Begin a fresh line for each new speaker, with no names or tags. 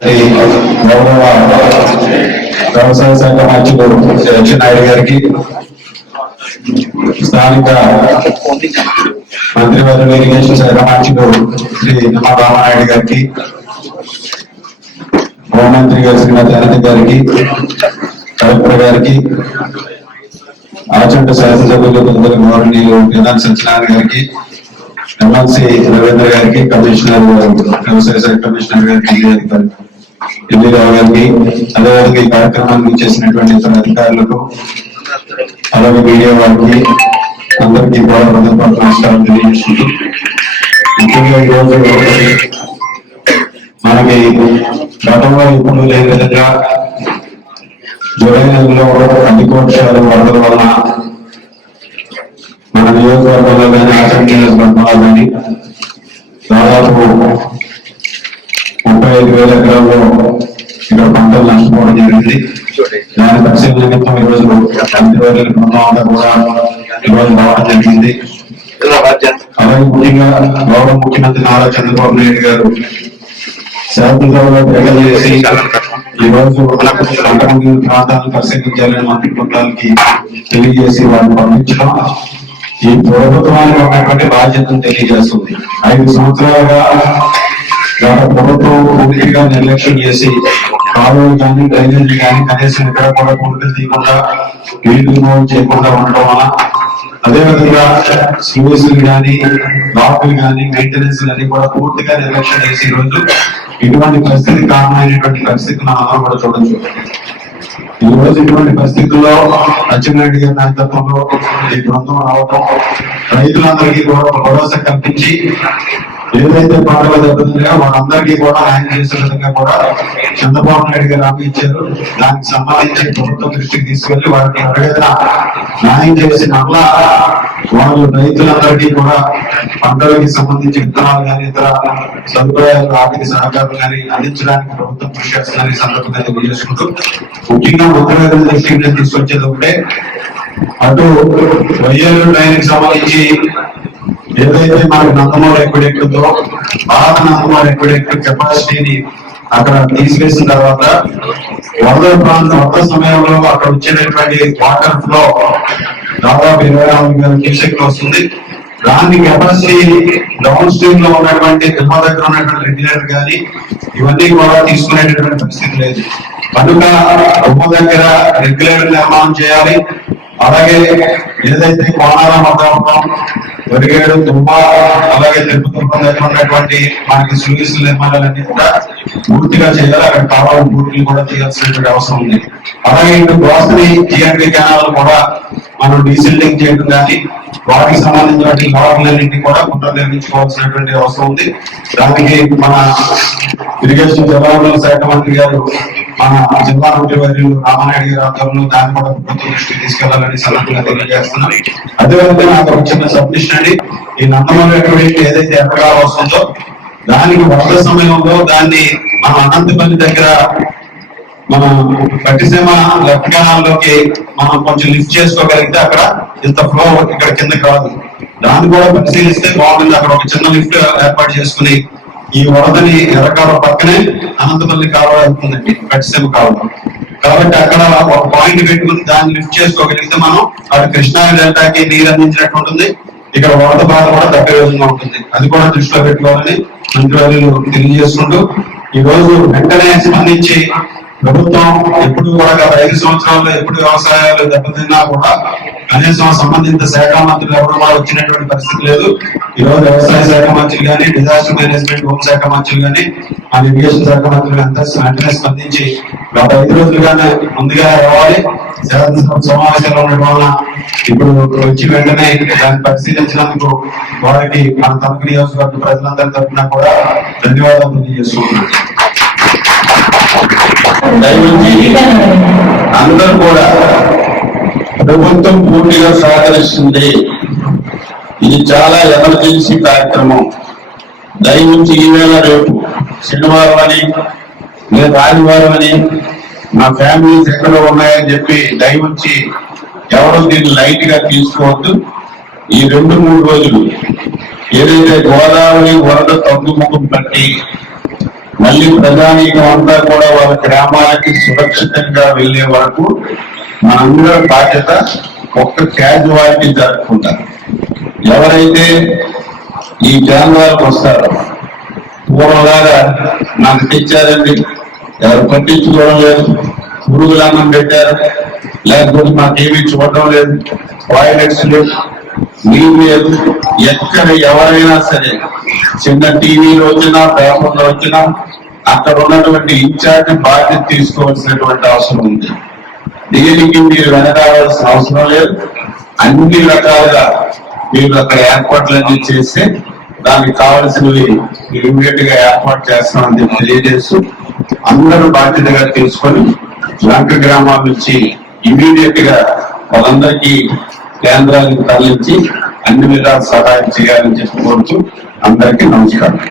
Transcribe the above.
గౌరవ వ్యవసాయ శాఖ మంత్రులు శ్రీ అచ్చెన్నాయుడు గారికి స్థానిక మంత్రివర్యులు ఇరిగేషన్ శాఖ మంత్రులు శ్రీ నిమ్మా రామానాయుడు గారికి హోంమంత్రి గారు శ్రీమతి అనంత గారికి కలెక్టర్ గారికి ఆచంట శాసనసభ్యులు కొందరు గౌరవనీయులు ప్రధాన సత్యనారాయణ గారికి ఎమ్మెల్సీ రవీంద్ర గారికి కమిషనర్ వ్యవసాయ శాఖ కమిషనర్ గారికి ఎల్లీరావు గారికి అదేవిధంగా ఈ కార్యక్రమానికి చేసినటువంటి ఇతర అధికారులకు అలాగే మీడియా వారికి అందరికీ కూడా హృదయపూర్వక నమస్కారం తెలియజేస్తుంది ముఖ్యంగా ఈరోజు మనకి గతంలో ఇప్పుడు లేని విధంగా జూలై నెలలో అధిక వర్షాలు వరదల వలన మన నియోజకవర్గంలో కానీ ఆచరణ నియోజకవర్గంలో కానీ దాదాపు ఐదు వేల ఎకరాల్లో ఇక్కడ పంటలు నష్టపోవడం జరిగింది. దాని పరిశీలన నిమిత్తం ఈ రోజు మంత్రివర్యుల బృందం కూడా ఈ రోజు రావడం జరిగింది. అలాగే ముఖ్యంగా గౌరవ ముఖ్యమంత్రి నారా చంద్రబాబు నాయుడు గారు శాసనసభలో ప్రకటన చేసి ఈ రోజు పంతొమ్మిది ప్రాంతాలను పరిశీలించాలని మంత్రి బృందానికి తెలియజేసి వారిని పంపించడం ఈ ప్రభుత్వానికి ఉన్నటువంటి బాధ్యతను తెలియజేస్తుంది. ఐదు సంవత్సరాలుగా గత ప్రభుత్వం పూర్తిగా నిర్లక్ష్యం చేసి కాలువలు కానీ డ్రైనేజీ కానీ కనీసం ఇక్కడ కూడా పూర్తి తీయకుండా నీళ్ళు చేయకుండా ఉండటం వలన అదేవిధంగా సివిల్స్ కానీ లాక్లు కానీ మెయింటెనెన్స్ కానీ కూడా పూర్తిగా నిర్లక్ష్యం చేసి ఈ రోజు ఇటువంటి పరిస్థితి కారణమైనటువంటి పరిస్థితి మనం అందరం కూడా చూడొచ్చు ఈ రోజు ఇటువంటి పరిస్థితుల్లో అచ్చెన్నాయుడు గారి నాయకత్వంలో ఈ బృందం రావటం రైతులందరికీ కూడా ఒక భరోసా కల్పించి ఏదైతే పంటలు దెబ్బతిన్నాయో వాళ్ళందరికీ కూడా ఆయన చేసే విధంగా కూడా చంద్రబాబు నాయుడు గారు హామీ ఇచ్చారు. దానికి సంబంధించి ప్రభుత్వం దృష్టికి తీసుకెళ్ళి వారికి ఎక్కడైనా న్యాయం చేసిన మళ్ళా వాళ్ళు రైతులందరికీ కూడా పంటలకి సంబంధించి విత్తనాలు కానీ ఇతర సదుపాయాలు ఆర్థిక సహకారం కానీ అందించడానికి ప్రభుత్వం కృషి చేస్తుందని సందర్భంగా తెలియజేసుకుంటూ ముఖ్యంగా మంత్రివర్గం దృష్టికి నేను తీసుకొచ్చేది ఒకటే. అటు వైఎల్ ట్రైన్కి సంబంధించి ఏదైతే మనకు నందమూరు ఎక్విడెక్ట్ ఉందో పాత నందమూరు ఎక్విడెక్ట్ కెపాసిటీని అక్కడ తీసివేసిన తర్వాత వరద ప్రాంతం వరద సమయంలో అక్కడ వచ్చేటటువంటి వాటర్ ఫ్లో దాదాపు ఇరవై నాలుగు వేల క్యూసెక్ వస్తుంది. దాని కెపాసిటీ డౌన్ స్ట్రీమ్లో ఉన్నటువంటి దిమ్మ దగ్గర ఉన్నటువంటి రెగ్యులేటర్ కానీ ఇవన్నీ కూడా తీసుకునేటటువంటి పరిస్థితి లేదు. కనుక ఉమ్మ దగ్గర రెగ్యులేటర్ నిర్మాణం చేయాలి. అలాగే ఏదైతే కోణాల మద్దం వరిగేడు దుమ్మ అలాగే తిరుపతి దగ్గర ఉన్నటువంటి మనకి సర్వీస్ నిర్మాణాలన్నీ కూడా పూర్తిగా చేయాలి అక్కడ కావాలి పూర్తిని కూడా చేయాల్సినటువంటి అవసరం ఉంది. అలాగే ఇటు గ్రోసరీ జిఎన్బి కెనాల్ కూడా మనం డీసిల్టింగ్ చేయడం కానీ వాటికి సంబంధించినటువంటి లాభాలన్నింటినీ కూడా పునర్నిర్మించుకోవాల్సినటువంటి అవసరం ఉంది. దానికి మన ఇరిగేషన్ జలవనరుల శాఖ మంత్రి గారు మన జిల్లా మంత్రి వర్యులు రామానాయుడు గారి ఆధ్వర్యంలో దాన్ని కూడా ప్రభుత్వ దృష్టికి తీసుకెళ్ళాలని సందర్భంగా తెలియజేస్తున్నాను అదేవిధంగా నాకు ఒక చిన్న సబ్మిషన్ అండి. ఈ నందమూరి ఏదైతే ఎక్కడ వస్తుందో దానికి వరద సమయంలో దాన్ని మన అనంతపల్లి దగ్గర మన పట్టిసీమ లెఫ్ట్ కెనాల్లోకి మనం కొంచెం లిఫ్ట్ చేసుకోగలిగితే అక్కడ ఇంత ఫ్లో ఇక్కడ కింద కాదు దాన్ని కూడా పరిశీలిస్తే బాగుంటుంది. అక్కడ ఒక చిన్న లిఫ్ట్ ఏర్పాటు చేసుకుని ఈ వరదని ఎర్రకాల పక్కనే అనంతపల్లి కాలువ వెళ్తుందండి. పట్టిసీమ కాలువ. కాబట్టి అక్కడ ఒక పాయింట్ పెట్టుకుని దాన్ని లిఫ్ట్ చేసుకోగలిగితే మనం అటు కృష్ణా డెల్టాకి నీరు అందించినట్టు ఉంటుంది. ఇక్కడ వరద బాధ కూడా దగ్గర విధంగా ఉంటుంది. అది కూడా దృష్టిలో పెట్టుకోవాలని మంత్రివర్యులు తెలియజేస్తుంటూ ఈ రోజు వెంటనే స్పందించి ప్రభుత్వం ఎప్పుడు కూడా గత ఐదు సంవత్సరాల్లో ఎప్పుడు వ్యవసాయాలు దెబ్బతిన్నా కూడా కనీసం సంబంధిత శాఖ మంత్రులు ఎవరు కూడా వచ్చినటువంటి పరిస్థితి లేదు. ఈ రోజు వ్యవసాయ శాఖ మంత్రులు కానీ డిజాస్టర్ మేనేజ్మెంట్ హోమ్ శాఖ మంత్రులు కానీ మన ఇరిగేషన్ శాఖ మంత్రులు అంతా వెంటనే స్పందించి గత ఐదు రోజులుగానే ముందుగా రావాలి. శాసనసభ సమావేశంలో ఉండడం వలన ఇప్పుడు వచ్చి వెంటనే దాన్ని పరిశీలించినందుకు వారికి మన తణుకు నియోజకవర్గ ప్రజలందరి తరఫున కూడా ధన్యవాదాలు తెలియజేస్తున్నాను.
దయవుంచి అందరూ కూడా ప్రభుత్వం పూర్తిగా సహకరిస్తుంది. ఇది చాలా ఎమర్జెన్సీ కార్యక్రమం. దయవుంచి ఈవేళ రేపు శనివారం అని లేదా ఆదివారం అని మా ఫ్యామిలీస్ ఎక్కడ ఉన్నాయని చెప్పి దయవుంచి ఎవరు దీన్ని లైట్గా తీసుకోవద్దు. ఈ రెండు మూడు రోజులు ఏదైతే గోదావరి వరద తగ్గుముఖం పట్టి మళ్ళీ ప్రధానికం అంతా కూడా వాళ్ళ గ్రామాలకి సురక్షితంగా వెళ్ళే వరకు మనందరం బాధ్యత ఒక్క క్యాజువాలిటీ జరుపుకుంటారు. ఎవరైతే ఈ కేంద్రాలకు వస్తారు. పూర్వలాగా నాకు తెచ్చారండి. ఎవరు పట్టించుకోవడం లేదు. పురుగులు అన్నం పెట్టారు. లేకపోతే మాకేమీ చూడడం లేదు. టాయిలెట్స్ లేవు. నీళ్ళు లేదు. ఎక్కడ ఎవరైనా సరే చిన్న టీవీలో వచ్చినా పేపర్లో వచ్చినా అక్కడ ఉన్నటువంటి ఇన్ఛార్జ్ బాధ్యత తీసుకోవాల్సినటువంటి అవసరం ఉంది. దీనికి మీరు వెనకాల్సిన అవసరం లేదు. అన్ని రకాలుగా మీరు అక్కడ ఏర్పాట్లన్నీ చేస్తే దానికి కావలసినవి ఇమీడియట్గా ఏర్పాటు చేస్తామని తెలియజేస్తూ అందరూ బాధ్యతగా తీసుకొని లంక గ్రామాల నుంచి ఇమీడియట్గా వాళ్ళందరికీ కేంద్రానికి తరలించి అన్ని విధాలు సహాయం చేయాలని చెప్పి కోరుతూ అందరికీ నమస్కారం.